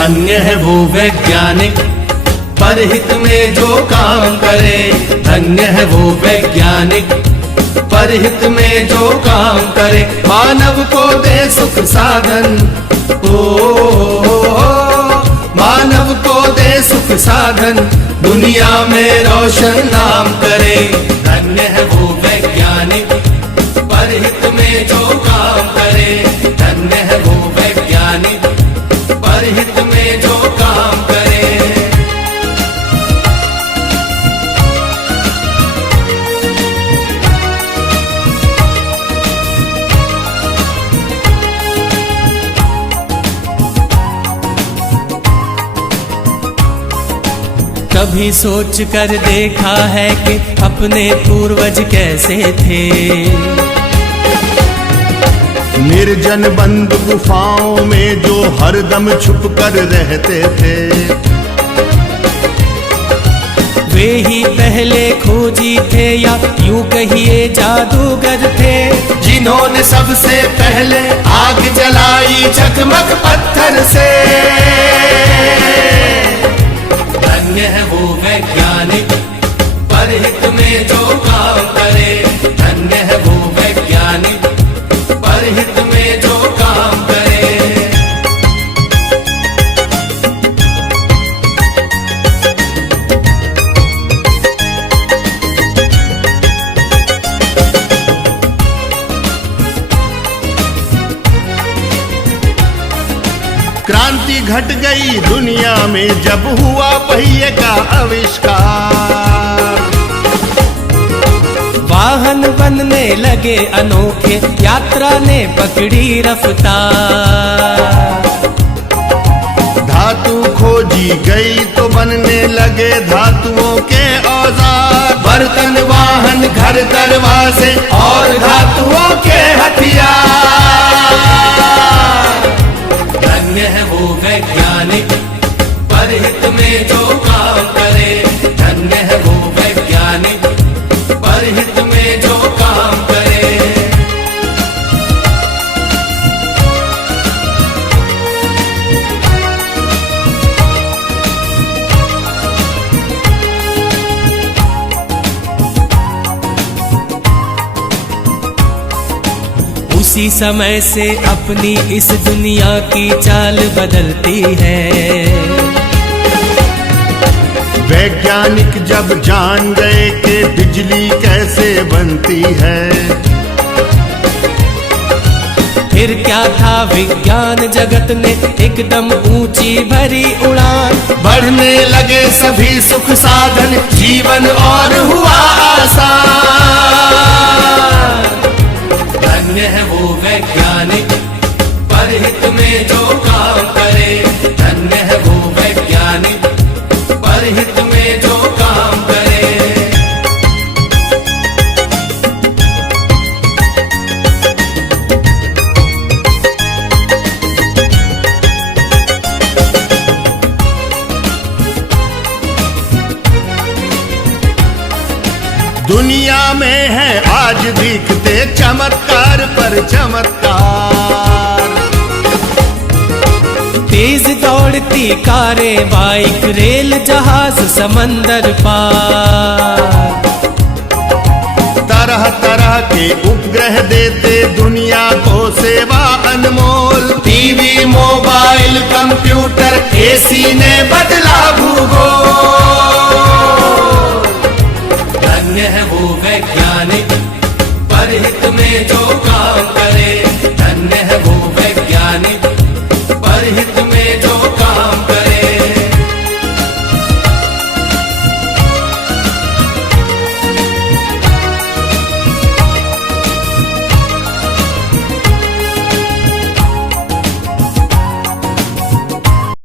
धन्य है वो वैज्ञानिक परहित में जो काम करे। धन्य है वो वैज्ञानिक परहित में जो काम करे। मानव को दे सुख साधन, मानव को दे सुख साधन, दुनिया में रोशन नाम करे। धन्य है वो वैज्ञानिक परहित में जो काम करे। धन्य है वो वैज्ञानिक परहित में जो काम करे। कभी सोच कर देखा है कि अपने पूर्वज कैसे थे। निर्जन बंद गुफाओं में जो हरदम छुप कर रहते थे। वे ही पहले खोजी थे या यूं कहिए जादूगर थे, जिन्होंने सबसे पहले आग जलाई चकमक पत्थर से। धन्य है वो वैज्ञानिक परहित में जो काम करे। धन्य है वो वैज्ञानिक परहित में जो काम करे। क्रांति घट गई दुनिया में जब हुआ पहिए का आविष्कार। वाहन बनने लगे अनोखे, यात्रा ने पकड़ी रफ्तार। धातु खोजी गई तो बनने लगे धातुओं के औजार। बर्तन वाहन घर दरवाजे और धातुओं के हथियार। धन्य है वो वैज्ञानिक परहित में जो काम करे। धन्य है वो वैज्ञानिक परहित में जो काम करे। उसी समय से अपनी इस दुनिया की चाल बदलती है। वैज्ञानिक जब जान गए कि बिजली कैसे बनती है। फिर क्या था विज्ञान जगत ने एकदम ऊंची भरी उड़ान। बढ़ने लगे सभी सुख साधन, जीवन और हुआ आसान। धन्य है वो वैज्ञानिक परहित में जो काम करे। धन्य है वो वैज्ञानिक परहित में जो काम करे। दुनिया में है आज दिखते चमत्कार पर चमत्कार। तेज दौड़ती कारें, बाइक, रेल, जहाज, समंदर पार। तरह तरह के उपग्रह देते दुनिया को सेवा अनमोल। टीवी, मोबाइल, कंप्यूटर, एसी ने बदला भूगोल।